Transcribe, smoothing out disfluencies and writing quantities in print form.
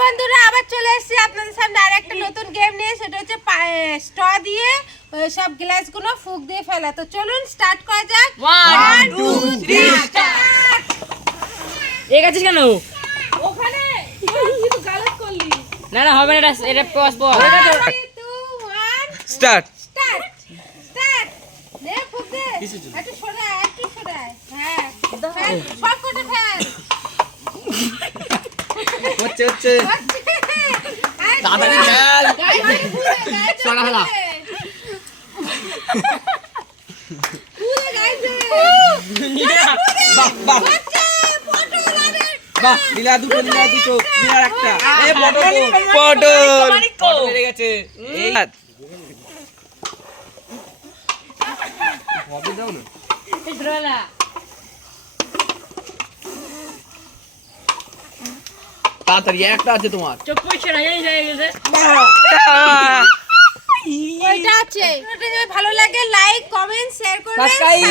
বন্ধুরা আবার চলে এসেছি আপনাদের সামনে আরেকটা নতুন গেম নিয়ে, সেটা হচ্ছে স্ট্র দিয়ে ওই সব গ্লাসগুলো ফুক দিয়ে ফেলা। তো চলুন স্টার্ট করা যাক। 1 2 3 স্টার্ট। এই গেছিস কেন? ওখানে তুই তো গালত করলি। না না হবে না, এটা pause pause. 3 2 1 start. Start start. নে ফুক দে। একটু সরে আয়, একটু সরে আয়। হ্যাঁ শর্ট করে ফেল। হচ্ছে তাড়াতাড়ি খেল। সরা ফেলা। বাহ নীলা দুটো নীলার একটা। এই পটল লেগে গেছে। এই হবে দাও না। তাড়াতাড়ি একটা আছে তোমার। চুপ করে না জানি হয়ে গেছে। ওইটা আছে। ভালো লাগে লাইক কমেন্ট শেয়ার করবেন। সাবস্ক্রাইব।